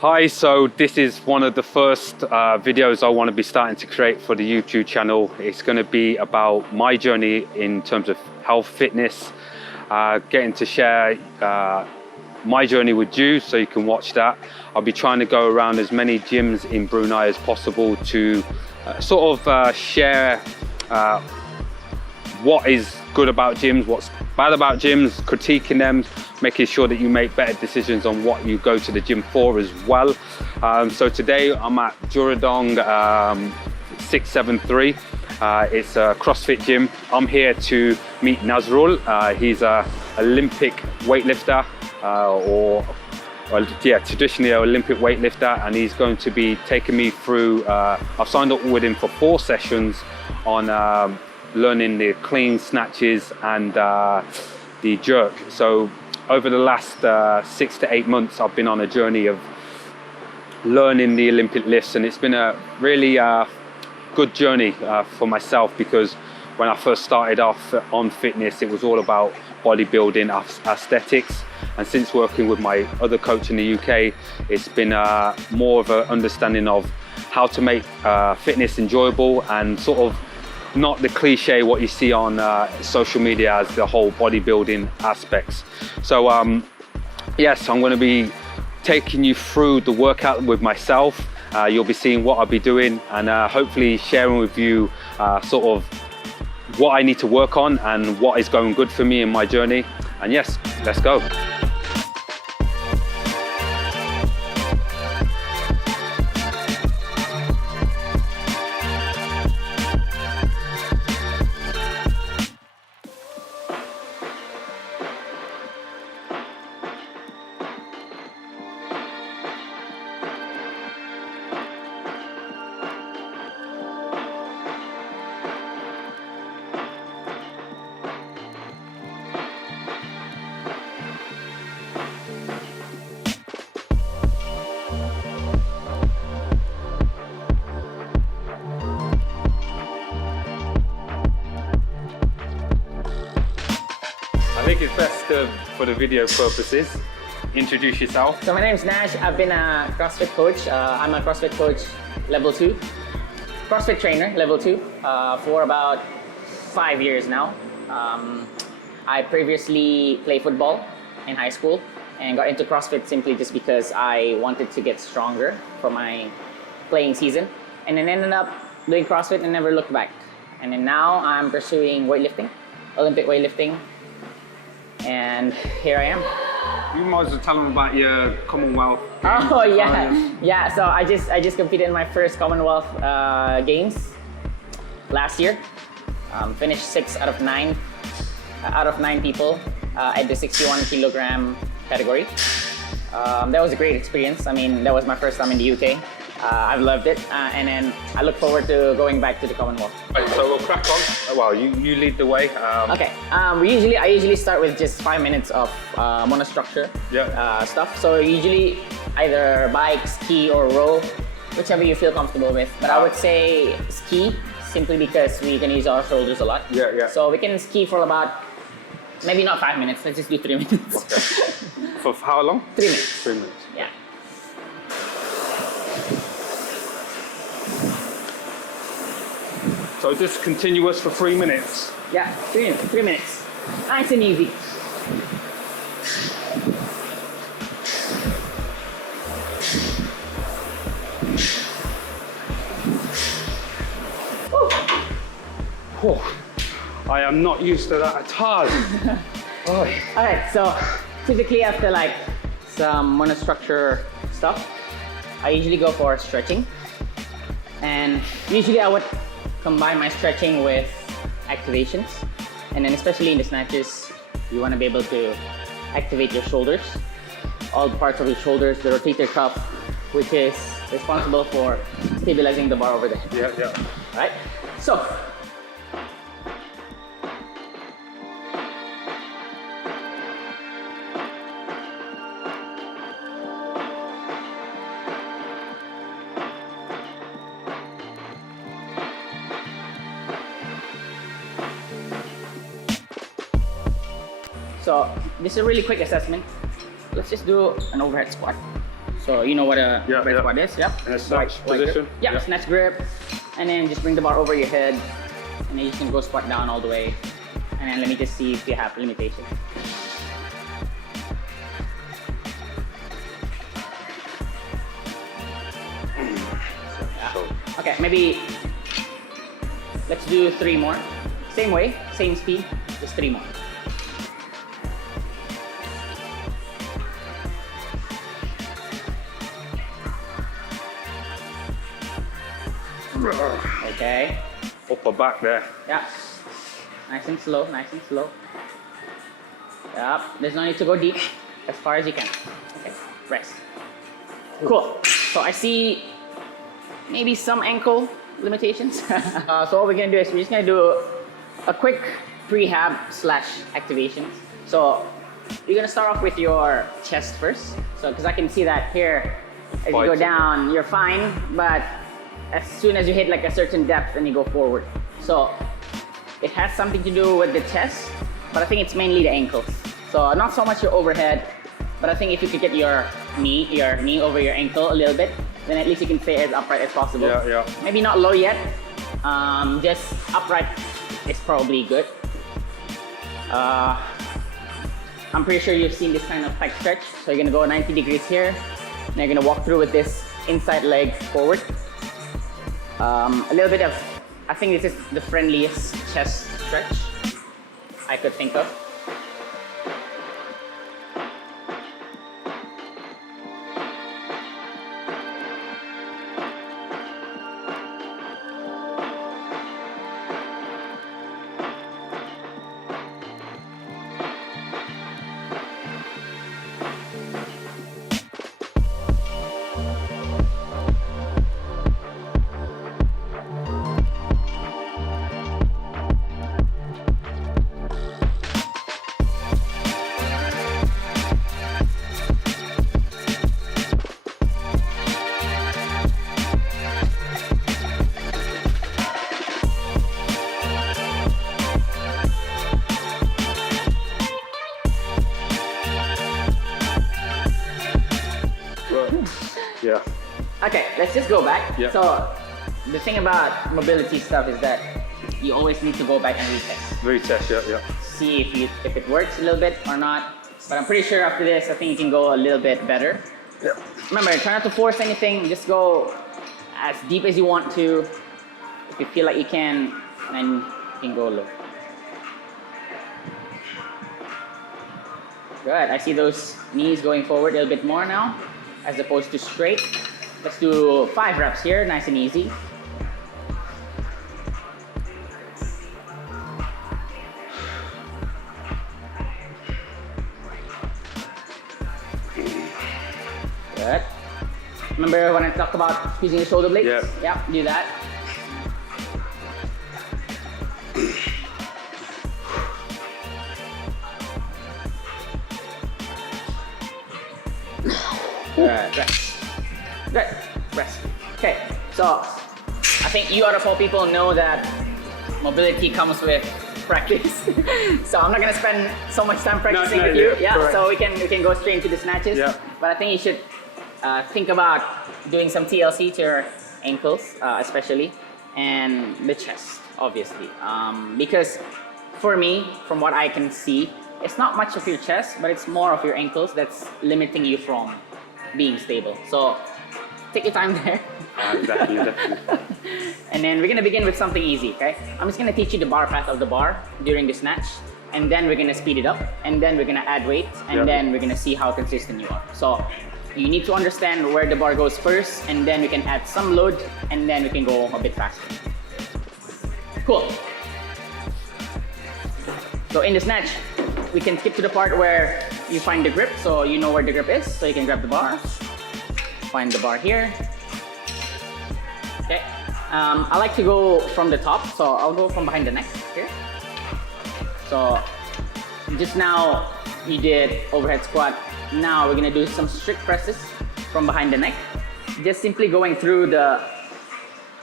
Hi, so this is one of the first videos I want to be starting to create for the YouTube channel. It's going to be about my journey in terms of health, fitness, getting to share my journey with you so you can watch that. I'll be trying to go around as many gyms in Brunei as possible to share what is good about gyms, what's bad about gyms, critiquing them, making sure that you make better decisions on what you go to the gym for as well. So today I'm at Juradong 673. It's a CrossFit gym. I'm here to meet Nazrul. He's an Olympic weightlifter, traditionally an Olympic weightlifter, and he's going to be taking me through, I've signed up with him for 4 sessions on learning the clean, snatches and the jerk. So over the last 6 to 8 months, I've been on a journey of learning the Olympic lifts, and it's been a really good journey for myself, because when I first started off on fitness, it was all about bodybuilding, aesthetics, and since working with my other coach in the UK, it's been more of an understanding of how to make fitness enjoyable and sort of not the cliche what you see on social media as the whole bodybuilding aspects. So yes, I'm going to be taking you through the workout with myself. You'll be seeing what I'll be doing, and hopefully sharing with you sort of what I need to work on and what is going good for me in my journey. And yes, let's go. I think it's best for the video purposes, introduce yourself. So my name is Nash. I've been a CrossFit coach. I'm a CrossFit coach level 2. CrossFit trainer level 2 for about 5 years now. I previously played football in high school and got into CrossFit simply just because I wanted to get stronger for my playing season, and then ended up doing CrossFit and never looked back. And then now I'm pursuing weightlifting, Olympic weightlifting. And here I am. You might as well tell them about your Commonwealth Games. Oh yeah. So I just competed in my first Commonwealth Games last year. Finished 6 out of 9 people at the 61 kilogram category. That was a great experience. I mean, that was my first time in the UK. I've loved it, and then I look forward to going back to the Commonwealth. Right, so we'll crack on. Well, you lead the way. Okay. I usually start with just 5 minutes of monostructure stuff. So usually either bike, ski, or row, whichever you feel comfortable with. But I would say ski, simply because we can use our shoulders a lot. Yeah. So we can ski for about, maybe not 5 minutes. Let's just do 3 minutes. Okay. For how long? 3 minutes. 3 minutes. Yeah. So just continuous for 3 minutes? Yeah, 3 minutes. Nice and easy. Oh, I am not used to that at all. Alright, so typically after like some monostructure stuff, I usually go for stretching. And usually I would combine my stretching with activations, and then especially in the snatches, you want to be able to activate your shoulders, all parts of your shoulders, the rotator cuff, which is responsible for stabilizing the bar over there. Yeah. All right, so So this is a really quick assessment. Let's just do an overhead squat. So you know what a Yeah, right yeah. squat is? Yep. In a snatch position? Grip. Yeah, snatch grip. And then just bring the bar over your head. And then you can go squat down all the way. And then let me just see if you have limitations. Yeah. Okay, maybe let's do 3 more. Same way, same speed, just 3 more. Okay. Upper back there. Yeah. Nice and slow, nice and slow. Yep. There's no need to go deep. As far as you can. Okay. Rest. Cool. So I see maybe some ankle limitations. So what we're gonna do is we're just gonna do a quick prehab / activation. So you're gonna start off with your chest first. So because I can see that here, as you go down, you're fine, but as soon as you hit like a certain depth, then you go forward. So it has something to do with the chest, but I think it's mainly the ankles. So not so much your overhead, but I think if you could get your knee over your ankle a little bit, then at least you can stay as upright as possible. Yeah, yeah. Maybe not low yet. Just upright is probably good. I'm pretty sure you've seen this kind of pec stretch. So you're gonna go 90 degrees here, and you're gonna walk through with this inside leg forward. A little bit of, I think this is the friendliest chest stretch I could think of. Yeah. Okay, let's just go back. Yeah. So the thing about mobility stuff is that you always need to go back and retest. Retest, yeah, yeah. See if it works a little bit or not. But I'm pretty sure after this, I think you can go a little bit better. Yeah. Remember, try not to force anything. Just go as deep as you want to. If you feel like you can, then you can go low. Good. I see those knees going forward a little bit more now, as opposed to straight. Let's do 5 reps here, nice and easy. Good. Remember when I talked about squeezing the shoulder blades? Yeah. Yeah, do that. Good, rest. Good, rest. Okay, so I think you out of all people know that mobility comes with practice. So I'm not gonna spend so much time practicing with you. Yeah, correct. so we can go straight into the snatches. Yeah. But I think you should think about doing some TLC to your ankles, especially, and the chest, obviously. Because for me, from what I can see, it's not much of your chest, but it's more of your ankles that's limiting you from being stable. So take your time there. Definitely. And then we're gonna begin with something easy, okay? I'm just gonna teach you the bar path of the bar during the snatch, and then we're gonna speed it up, and then we're gonna add weight, and then we're gonna see how consistent you are. So you need to understand where the bar goes first, and then we can add some load, and then we can go a bit faster. Cool. So in the snatch, we can skip to the part where you find the grip, so you know where the grip is, so you can grab the bar, find the bar here. Okay. I like to go from the top, so I'll go from behind the neck here. So just now you did overhead squat. Now we're gonna do some strict presses from behind the neck. Just simply going through the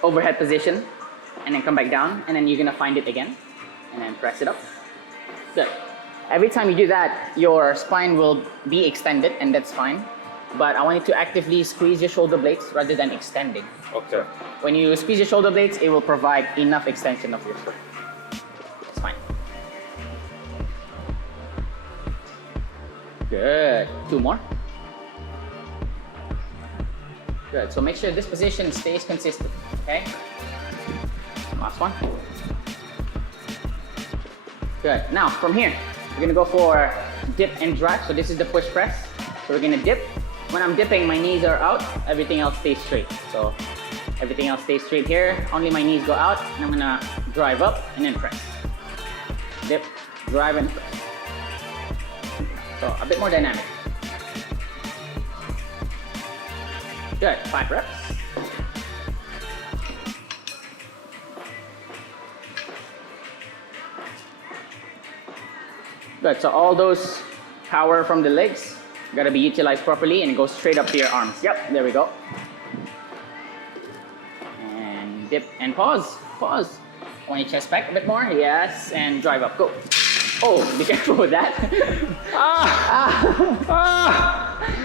overhead position and then come back down, and then you're gonna find it again and then press it up. Good. Every time you do that, your spine will be extended, and that's fine. but I want you to actively squeeze your shoulder blades rather than extending. Okay. When you squeeze your shoulder blades, it will provide enough extension of your shoulder. It's fine. Good. 2 more. Good. So make sure this position stays consistent. Okay. Last one. Good. Now from here, we're gonna go for dip and drive. So this is the push press. So we're gonna dip. When I'm dipping, my knees are out. Everything else stays straight. So everything else stays straight here. Only my knees go out, and I'm gonna drive up and then press. Dip, drive, and press. So a bit more dynamic. Good. 5 reps. Good. So all those power from the legs gotta be utilized properly, and it goes straight up to your arms. Yep. There we go. And dip and pause. Pause. I want your chest back a bit more. Yes. And drive up. Go. Oh, be careful with that.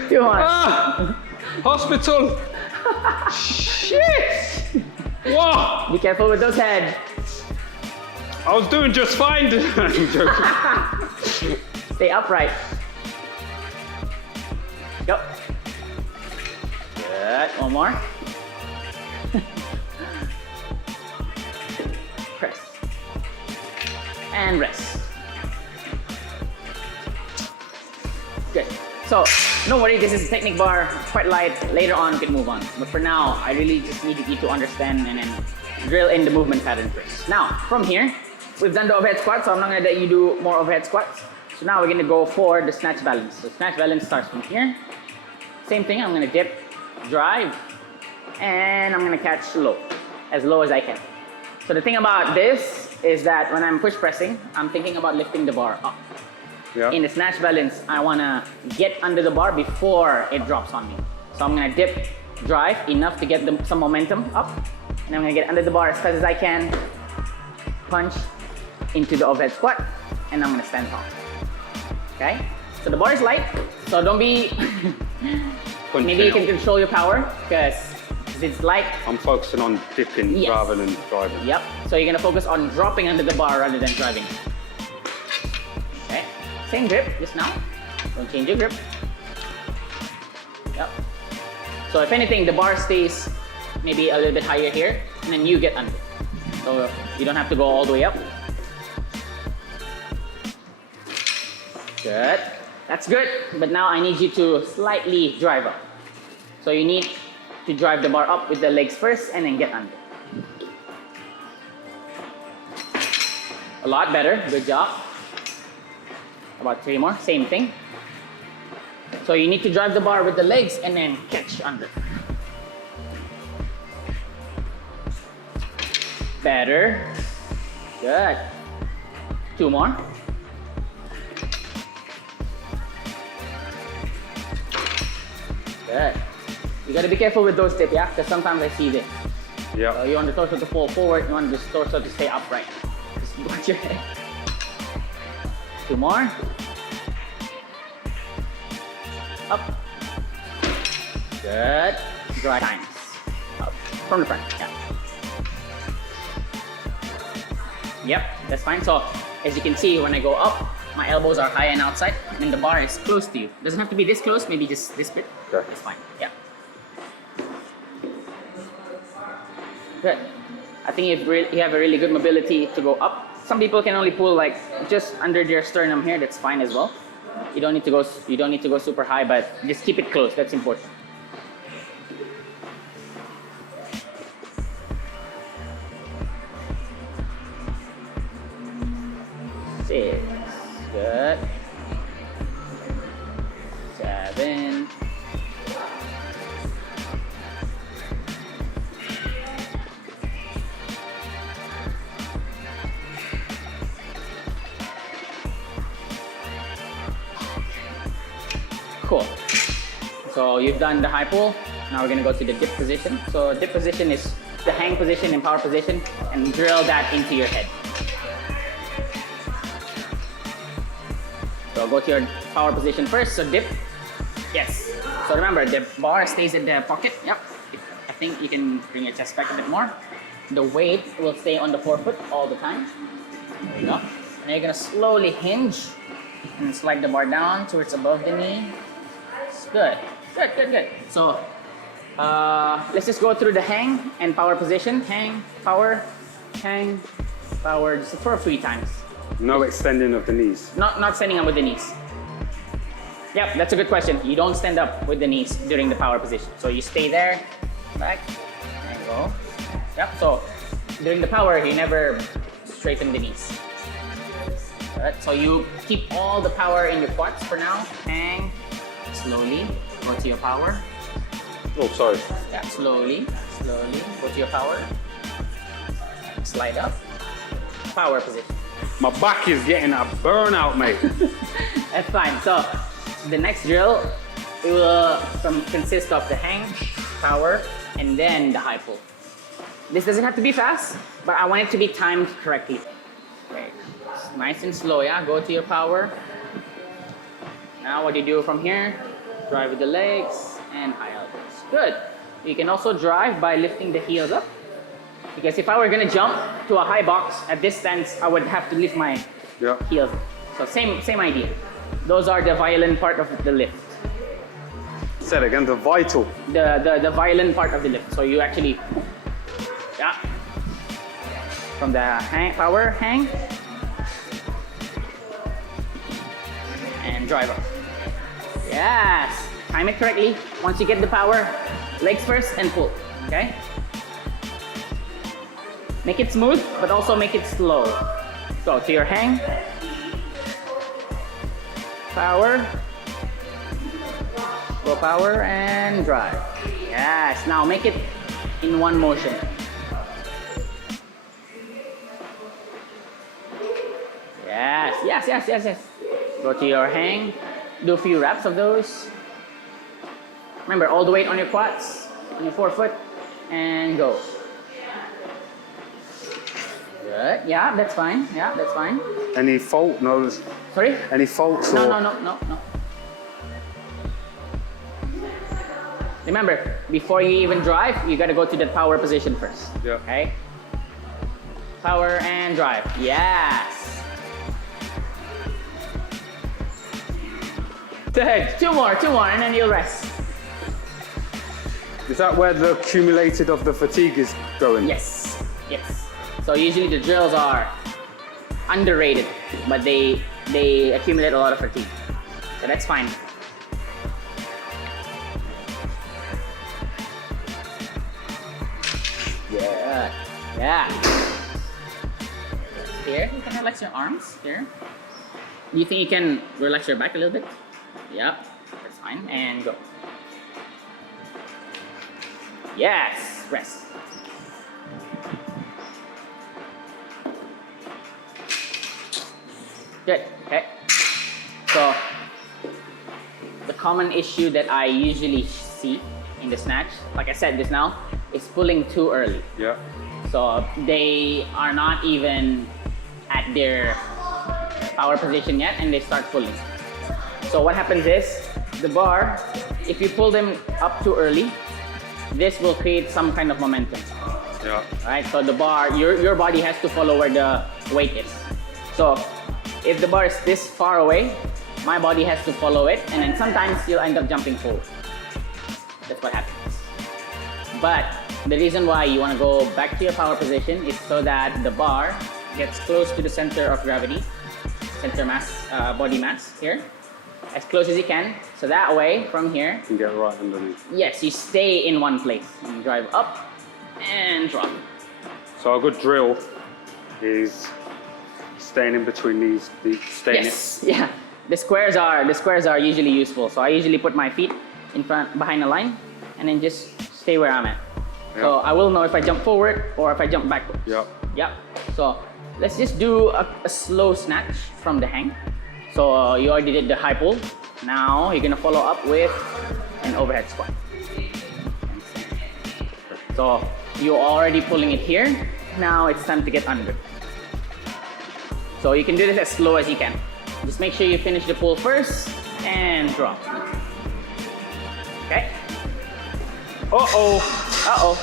Too much. Hospital. Shit. Wow. Be careful with those heads. I was doing just fine. I'm joking. Stay upright. Go. Good. One more. Press. And rest. Good. So, no worry, this is a technique bar. It's quite light. Later on, you can move on. But for now, I really just needed you to understand and then drill in the movement pattern first. Now, from here, we've done the overhead squat, so I'm not going to let you do more overhead squats. So now we're going to go for the snatch balance. So snatch balance starts from here. Same thing, I'm going to dip, drive, and I'm going to catch low as I can. So the thing about this is that when I'm push pressing, I'm thinking about lifting the bar up. Yeah. In the snatch balance, I want to get under the bar before it drops on me. So I'm going to dip, drive enough to get some momentum up, and I'm going to get under the bar as fast as I can, punch into the overhead squat, and I'm going to stand tall. Okay? So the bar is light, so don't be... Maybe you can control your power, because it's light. I'm focusing on dipping rather than driving. Yep. So you're going to focus on dropping under the bar rather than driving. Okay? Same grip just now. Don't change your grip. Yep. So if anything, the bar stays maybe a little bit higher here, and then you get under. So you don't have to go all the way up. Good. That's good, but now I need you to slightly drive up. So you need to drive the bar up with the legs first and then get under. A lot better, good job. About 3 more, same thing. So you need to drive the bar with the legs and then catch under. Better. Good. 2 more. Good. You gotta be careful with those dips, yeah? Because sometimes I see this. Yeah. So you want the torso to fall forward, you want the torso to stay upright. Just watch your head. 2 more. Up. Good. Drive times. Up. From the front, yeah. Yep, that's fine. So as you can see, when I go up, my elbows are high and outside, and the bar is close to you. Doesn't have to be this close, maybe just this bit. Okay. It's fine. Yeah. Good. I think you have a really good mobility to go up. Some people can only pull like just under their sternum here. That's fine as well. You don't need to go super high, but just keep it close. That's important. Six. Good. 7. Cool. So you've done the high pull. Now we're gonna go to the dip position. So dip position is the hang position and power position, and drill that into your head. So go to your power position first. So dip. Yes. So remember, the bar stays in the pocket. Yep. I think you can bring your chest back a bit more. The weight will stay on the forefoot all the time. There you go. And you're gonna slowly hinge and slide the bar down towards above the knee. It's good. Good, good, good. So let's just go through the hang and power position. Hang, power, just for 3 times. No extending of the knees. Not standing up with the knees. Yep, that's a good question. You don't stand up with the knees during the power position. So you stay there, back, and go. Yep, so during the power, you never straighten the knees. Alright, so you keep all the power in your quads for now. Hang, slowly, go to your power. Oh, sorry. Yeah, slowly, go to your power. Slide up, power position. My back is getting a burnout, mate. That's fine. So the next drill, it will consist of the hang, power, and then the high pull. This doesn't have to be fast, but I want it to be timed correctly. Okay, nice and slow, yeah? Go to your power. Now what you do from here, drive with the legs and high elbows. Good. You can also drive by lifting the heels up. Because if I were gonna jump to a high box at this stance, I would have to lift my heels. So same idea. Those are the violent part of the lift. Say it again, the vital. The violent part of the lift. So you actually, yeah, from the power hang and drive up. Yes, time it correctly. Once you get the power, legs first and pull. Okay. Make it smooth, but also make it slow. So to your hang, power, go power and drive. Yes, now make it in one motion. Yes. Go to your hang, do a few reps of those. Remember, all the weight on your quads, on your forefoot, and go. Good. Yeah, that's fine. Yeah, that's fine. Any fault? No. Sorry? Any faults? No, or... no. Remember, before you even drive, you gotta go to the power position first. Yeah. Okay? Power and drive. Yes. Good. Two more, and then you'll rest. Is that where the accumulated of the fatigue is going? Yes. So usually the drills are underrated, but they accumulate a lot of fatigue. So that's fine. Yeah. Here, you can relax your arms. Here. Do you think you can relax your back a little bit? Yep, that's fine. And go. Yes, rest. Good, okay. So, the common issue that I usually see in the snatch, like I said just now, is pulling too early. Yeah. So, they are not even at their power position yet and they start pulling. So, what happens is, the bar, if you pull them up too early, this will create some kind of momentum. Yeah. Right? So, the bar, your body has to follow where the weight is. So, if the bar is this far away, my body has to follow it, and then sometimes you'll end up jumping forward. That's what happens. But the reason why you want to go back to your power position is so that the bar gets close to the center of gravity, center mass, body mass here, as close as you can. So that way, from here, You can get right underneath. yes, you stay in one place. You drive up and drop. So a good drill is staying in between these, staying Yes, yeah. The squares are usually useful. So I usually put my feet in front, behind the line, and then just stay where I'm at. Yeah. So I will know if I jump forward or if I jump backwards. Yeah. Yep. So let's just do a slow snatch from the hang. So you already did the high pull. Now you're gonna follow up with an overhead squat. So you're already pulling it here. Now it's time to get under. So you can do this as slow as you can. Just make sure you finish the pull first and drop. Okay. Uh-oh. Uh-oh.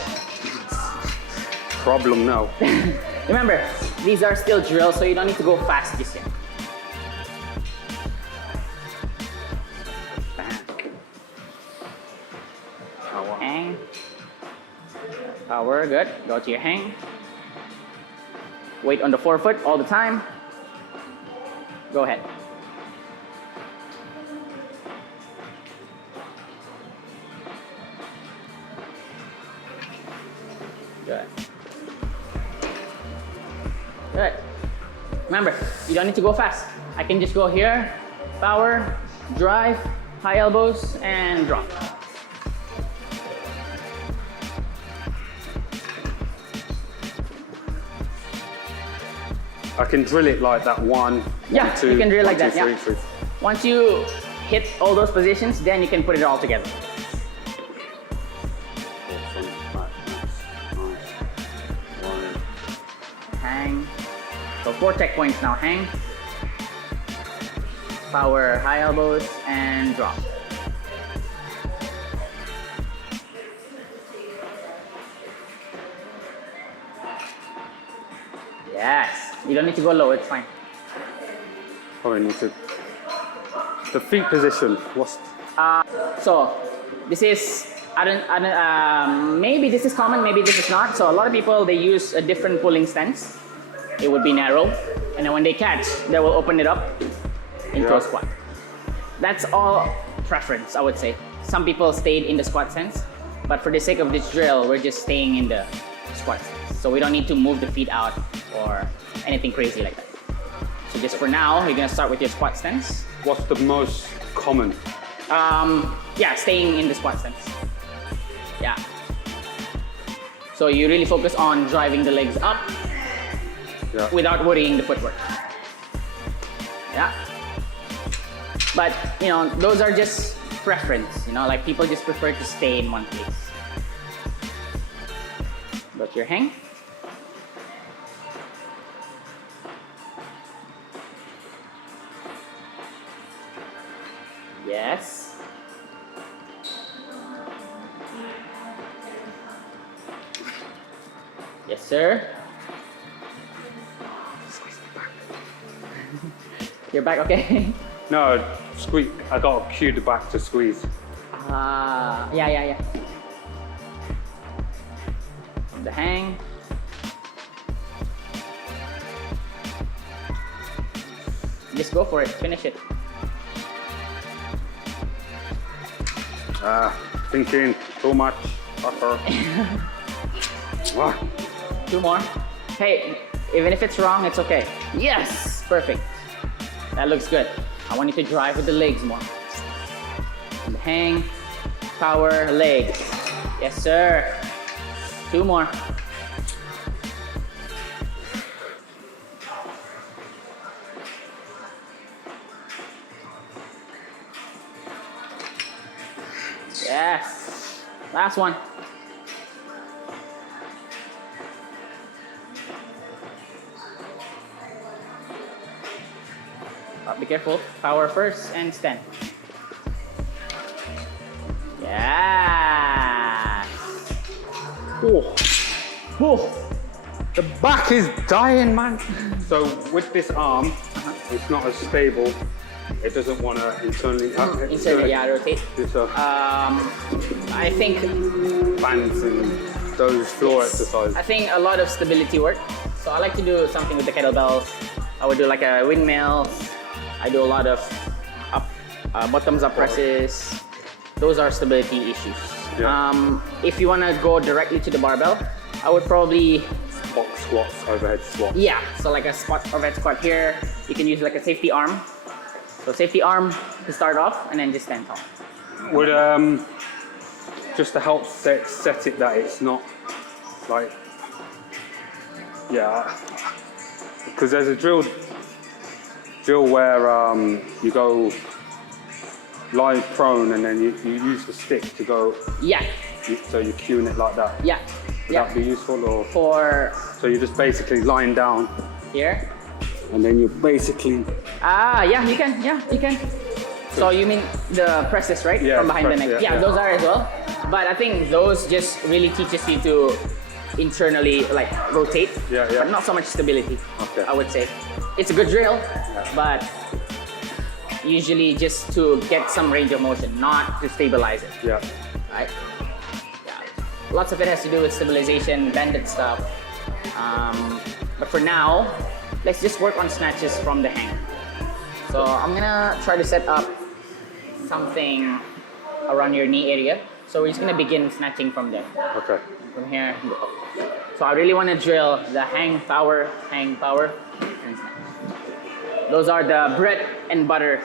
Problem now. Remember, these are still drills, so you don't need to go fast just yet. Hang. Power, good. Go to your hang. Weight on the forefoot all the time. Go ahead. Good. Good. Remember, you don't need to go fast. I can just go here, power, drive, high elbows, and drop. I can drill it like that one. Yeah, one, two, you can drill like one, that. two, Yeah. three, three. Once you hit all those positions, then you can put it all together. Hang. So 4 tech points now. Hang. Power, high elbows, and drop. Yes. You don't need to go low. It's fine. Probably need to. The feet position. What's So this is maybe this is common, maybe this is not. So a lot of people, they use a different pulling stance. It would be narrow, and then when they catch, they will open it up into a squat. That's all preference, I would say. Some people stayed in the squat stance, but for the sake of this drill, we're just staying in the squat stance. So we don't need to move the feet out or anything crazy like that. So just for now, you're gonna start with your squat stance. What's the most common? Yeah, staying in the squat stance. Yeah. So you really focus on driving the legs up without worrying the footwork. Yeah. But, you know, those are just preference, you know, like people just prefer to stay in one place. Go to your hang. Yes. Yes, sir. You're back, okay? No, squeeze. I got to cue the back to squeeze. Yeah. The hang. Just go for it. Finish it. Thinking too much. Upper. What? 2 more. Hey, even if it's wrong, it's okay. Yes! Perfect. That looks good. I want you to drive with the legs more. And hang, power, legs. Yes, sir. 2 more. Yes. Last one. Be careful. Power first and stand. Yeah. Oh. The back is dying, man. So with this arm, it's not as stable. It doesn't want to internally Rotate. I think bands and those floor exercises. I think a lot of stability work. So I like to do something with the kettlebells. I would do like a windmill. I do a lot of bottoms up presses. Those are stability issues. Yeah. If you want to go directly to the barbell, I would probably box squats, overhead squats. Yeah, so like a overhead squat here. You can use like a safety arm. So safety arm to start off, and then just stand tall. Would just to help set it that it's not like because there's a drill where you go lie prone and then you use the stick to go. Yeah. So you're cueing it like that. Yeah. Would that be useful or? So you're just basically lying down here, and then you're basically. Yeah, you can. Yeah, you can. So you mean the presses, right? Yeah, From behind the press, neck. yeah, yeah. Those are as well. But I think those just really teaches you to internally like rotate, Yeah, yeah. but not so much stability. Okay. I would say it's a good drill, but usually just to get some range of motion, not to stabilize it. Yeah. Right? Yeah. Lots of it has to do with stabilization, banded stuff. But for now, let's just work on snatches from the hang. So I'm gonna try to set up something around your knee area. So we're just gonna begin snatching from there. Okay. From here. So I really wanna drill the hang power, and snatch. Those are the bread and butter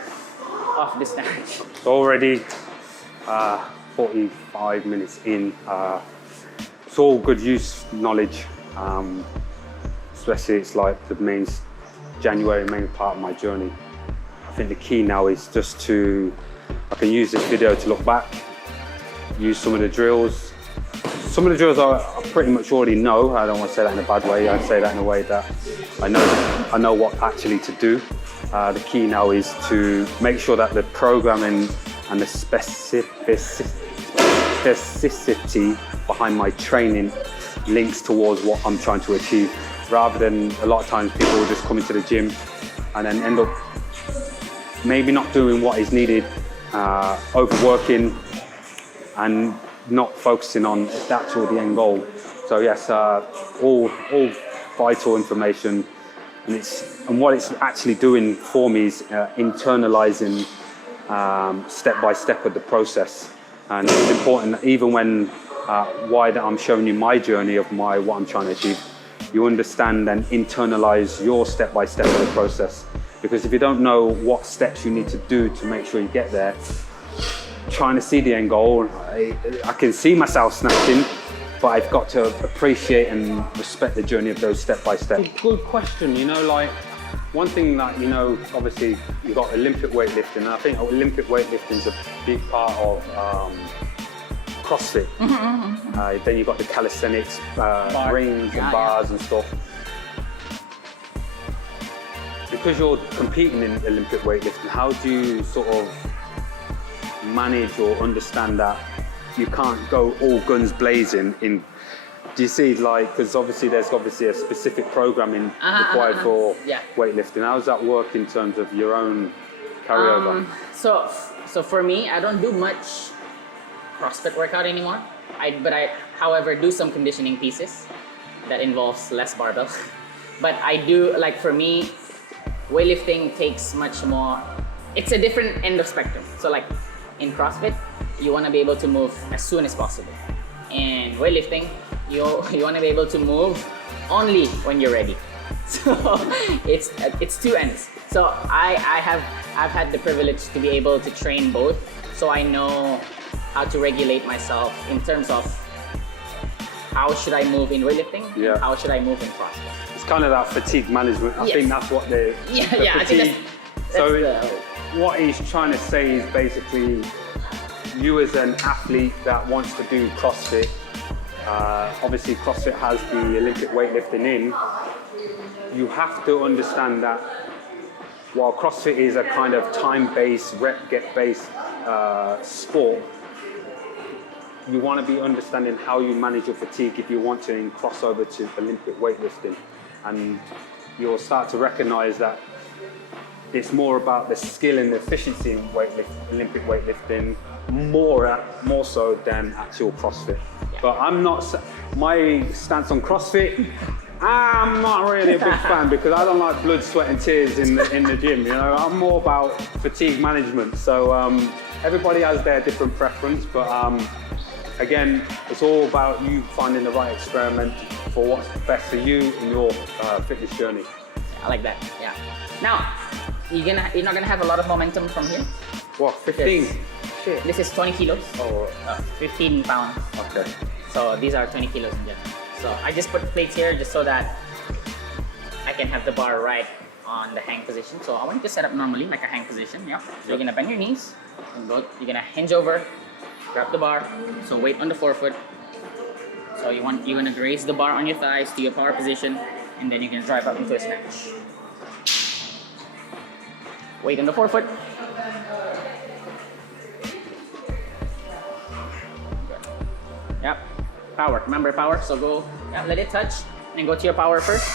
of the snatch. Already 45 minutes in. It's all good use knowledge. Especially it's like the main part of my journey. I think the key now is just I can use this video to look back, use some of the drills. Some of the drills I pretty much already know. I don't want to say that in a bad way. I say that in a way that I know what actually to do. The key now is to make sure that the programming and the specificity behind my training links towards what I'm trying to achieve, rather than a lot of times people will just come into the gym and then end up maybe not doing what is needed, overworking and not focusing on the end goal. So yes, all vital information, and what it's actually doing for me is internalizing step by step of the process. And it's important, even when why that I'm showing you my journey of what I'm trying to achieve, you understand and internalize your step by step of the process. Because if you don't know what steps you need to do to make sure you get there, trying to see the end goal, I can see myself snatching, but I've got to appreciate and respect the journey of those step by step. Good question. Like one thing that, obviously you've got Olympic weightlifting, and I think Olympic weightlifting is a big part of CrossFit. Then you've got the calisthenics, rings and bars and stuff. Because you're competing in Olympic weightlifting, how do you sort of manage or understand that you can't go all guns blazing in? Do you see, like, because obviously there's a specific programming required for weightlifting. How does that work in terms of your own carryover? So for me, I don't do much CrossFit workout anymore. But I, however, do some conditioning pieces that involves less barbell. But I do, like, for me, weightlifting takes much more. It's a different end of spectrum. So like in CrossFit, you want to be able to move as soon as possible. In weightlifting, you want to be able to move only when you're ready. So it's two ends. So I've had the privilege to be able to train both. So I know how to regulate myself in terms of how should I move in weightlifting, and how should I move in CrossFit. It's kind of that fatigue management. I think that's what the I think that's what he's trying to say is basically, you as an athlete that wants to do CrossFit, obviously CrossFit has the Olympic weightlifting in, you have to understand that while CrossFit is a kind of time-based, rep-get-based sport, you want to be understanding how you manage your fatigue if you want to cross over to Olympic weightlifting. And you'll start to recognize that it's more about the skill and the efficiency in Olympic weightlifting, more so than actual CrossFit. But my stance on CrossFit, I'm not really a big fan, because I don't like blood, sweat and tears in the gym. I'm more about fatigue management. So everybody has their different preference, but again, it's all about you finding the right experiment for what's best for you in your fitness journey. I like that. Yeah. Now, you're not gonna have a lot of momentum from here. What, 15? Shit. This is 20 kilos. Oh, 15 pounds. Okay. So these are 20 kilos in general. So I just put plates here just so that I can have the bar right on the hang position. So I want you to set up normally like a hang position. Yeah. So you're gonna bend your knees. You're gonna hinge over, grab the bar. So weight on the forefoot. So you're gonna raise the bar on your thighs to your power position, and then you're gonna drive up into a snatch. Weight on the forefoot. Yep. Power. Remember power? So go, yeah, let it touch and go to your power first.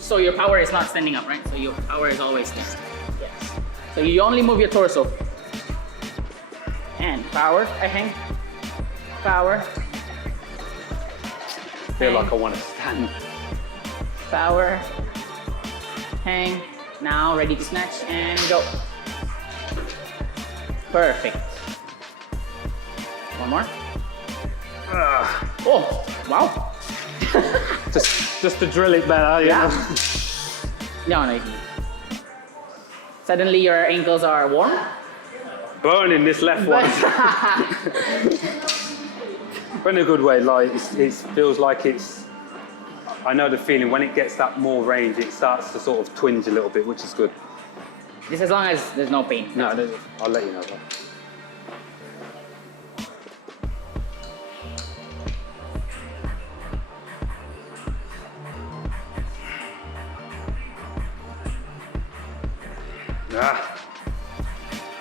So your power is not standing up, right? So your power is always there. Yes. So you only move your torso. And power, hang. Power. I feel like I want to stand. Power. Hang. Now ready to snatch and go. Perfect. One more. Oh, wow. just to drill it better, you know? No, you can. Suddenly your ankles are warm. Burning this left one. But in a good way, like it feels like it's. I know the feeling when it gets that more range, it starts to sort of twinge a little bit, which is good. Just as long as there's no pain. No, I'll let you know that.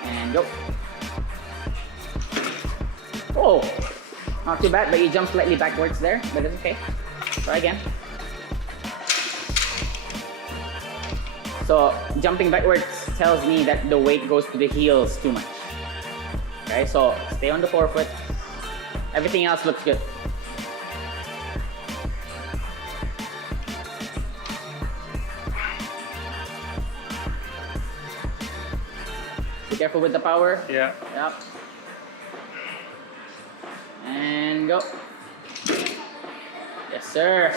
And go. Oh, not too bad, but you jump slightly backwards there, but it's okay. Try again. So jumping backwards tells me that the weight goes to the heels too much. Okay, so stay on the forefoot. Everything else looks good. Be careful with the power. Yeah. Yep. And go. Yes, sir.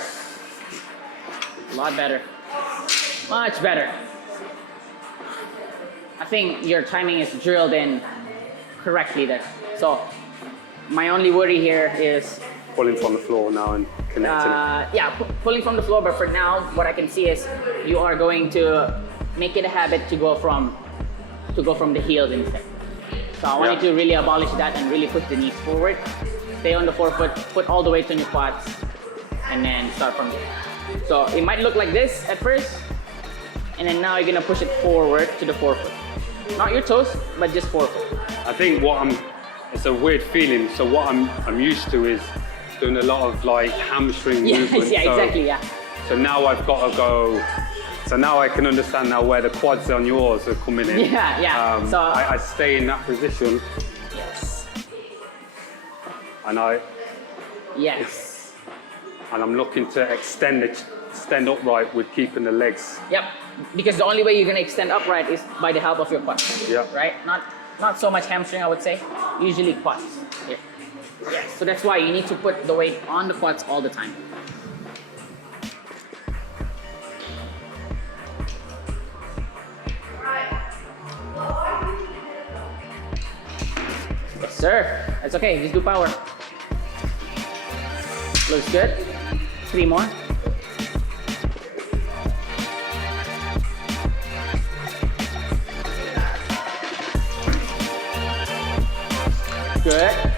A lot better. Much better. I think your timing is drilled in correctly there. So my only worry here is Pulling from the floor now and connecting. yeah, pulling from the floor. But for now, what I can see is you are going to make it a habit to go from the heels instead. So I want you to really abolish that and really push the knees forward. Stay on the forefoot, put all the weight on your quads, and then start from there. So it might look like this at first, and then now you're gonna push it forward to the forefoot. Not your toes, but just forefoot. I think it's a weird feeling. So what I'm used to is doing a lot of like hamstring movements. Yeah, exactly, yeah. So now I've got to go. So now I can understand now where the quads on yours are coming in. Yeah, yeah. So I stay in that position. Yes. And Yes. And I'm looking to extend upright with keeping the legs. Yep. Because the only way you're gonna extend upright is by the help of your quads. Yeah. Right? Not so much hamstring, I would say. Usually quads. Here. Yes. So that's why you need to put the weight on the quads all the time. Yes, sir. That's okay. Just do power. Looks good. 3 more. Good.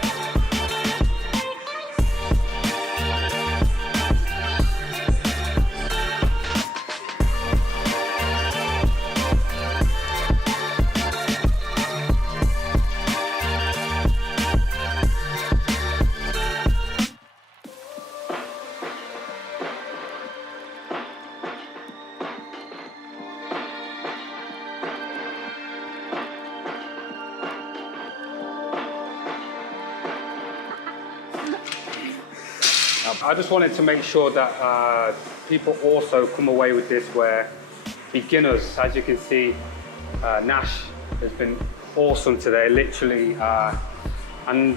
I just wanted to make sure that people also come away with this where beginners, as you can see, Nash has been awesome today, literally. And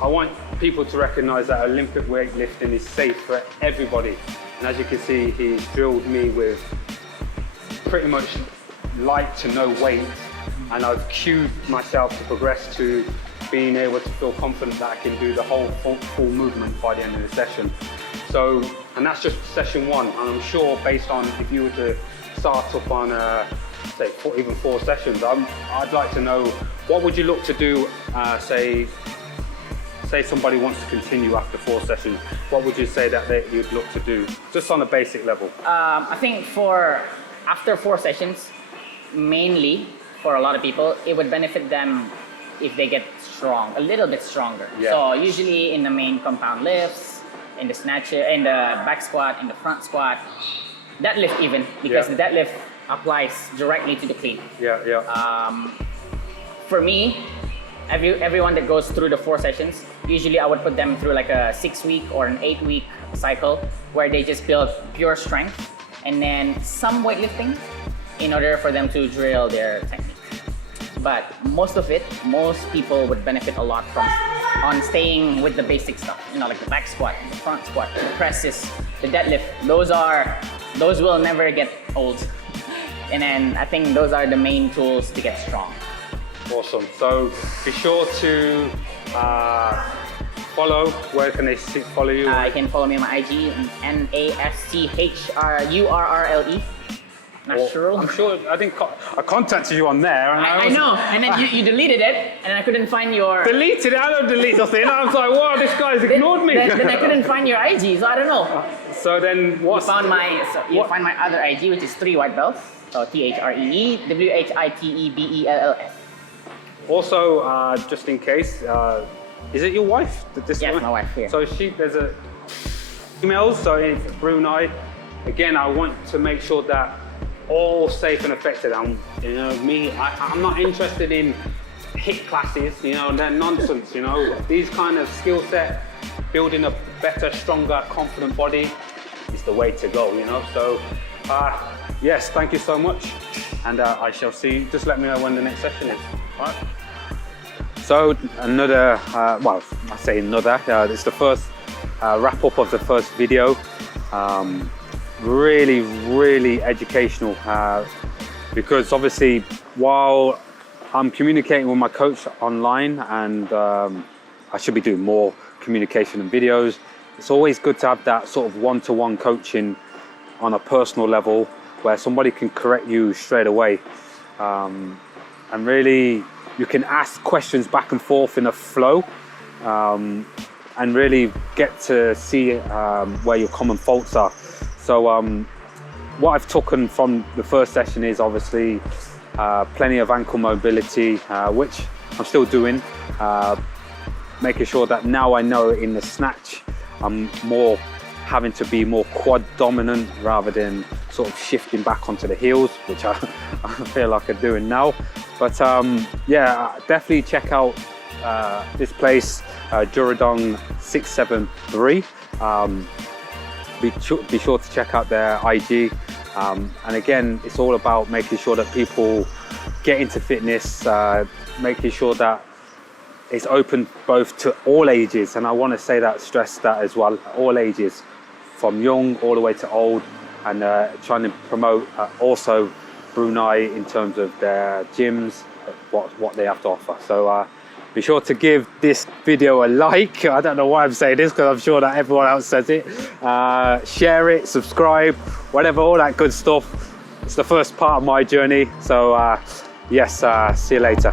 I want people to recognize that Olympic weightlifting is safe for everybody. And as you can see, he's drilled me with pretty much light to no weight. And I've cued myself to progress to being able to feel confident that I can do the whole full movement by the end of the session. So, and that's just session 1. And I'm sure based on if you were to start up on, say, even 4 sessions, I'd like to know, what would you look to do, say somebody wants to continue after 4 sessions, what would you say that you'd look to do, just on a basic level? I think after 4 sessions, mainly for a lot of people, it would benefit them if they get strong, a little bit stronger. Yeah. So usually in the main compound lifts, in the snatch, in the back squat, in the front squat, deadlift even, because Yeah. the deadlift applies directly to the clean. Yeah. For me, everyone that goes through the 4 sessions, usually I would put them through like a 6-week or an 8-week cycle where they just build pure strength and then some weightlifting in order for them to drill their technique. But most people would benefit a lot from on staying with the basic stuff, like the back squat, the front squat, the presses, the deadlift. Those will never get old. And then I think those are the main tools to get strong. Awesome. So be sure to follow. Where can they follow you? You can follow me on my IG, NASTHRURRLE. Natural. I'm sure. I think I contacted you on there. And I know. And then you deleted it, and I couldn't find your. Deleted it. I don't delete nothing. I was like, wow, this guy's ignored me. Then I couldn't find your IG, so I don't know. So then what? Find my other IG, which is 3 white belts. So THREE WHITEBELLS. Also, just in case, is it your wife? Yes, one? my wife here. So there's a emails. So in Brunei, again, I want to make sure that all safe and effective. I'm not interested in HIIT classes. They're nonsense. These kind of skill set, building a better, stronger, confident body is the way to go. So. Yes, thank you so much, and I shall see you. Just let me know when the next session is. All right. So another, well, I say another. It's the first wrap up of the first video. Really educational, because obviously while I'm communicating with my coach online, and I should be doing more communication and videos, it's always good to have that sort of one-to-one coaching on a personal level, where somebody can correct you straight away, and really you can ask questions back and forth in a flow, and really get to see where your common faults are. So what I've taken from the first session is obviously plenty of ankle mobility, which I'm still doing, making sure that now I know in the snatch I'm having to be more quad dominant rather than sort of shifting back onto the heels, which I feel like I'm doing now. But yeah, definitely check out this place, Juradong 673. Be sure to check out their IG. And again, it's all about making sure that people get into fitness, making sure that it's open both to all ages. And I want to stress that as well, all ages, from young all the way to old, and trying to promote also Brunei in terms of their gyms, what they have to offer. So be sure to give this video a like. I don't know why I'm saying this, because I'm sure that everyone else says it. Share it, subscribe, whatever, all that good stuff. It's the first part of my journey. So yes, see you later.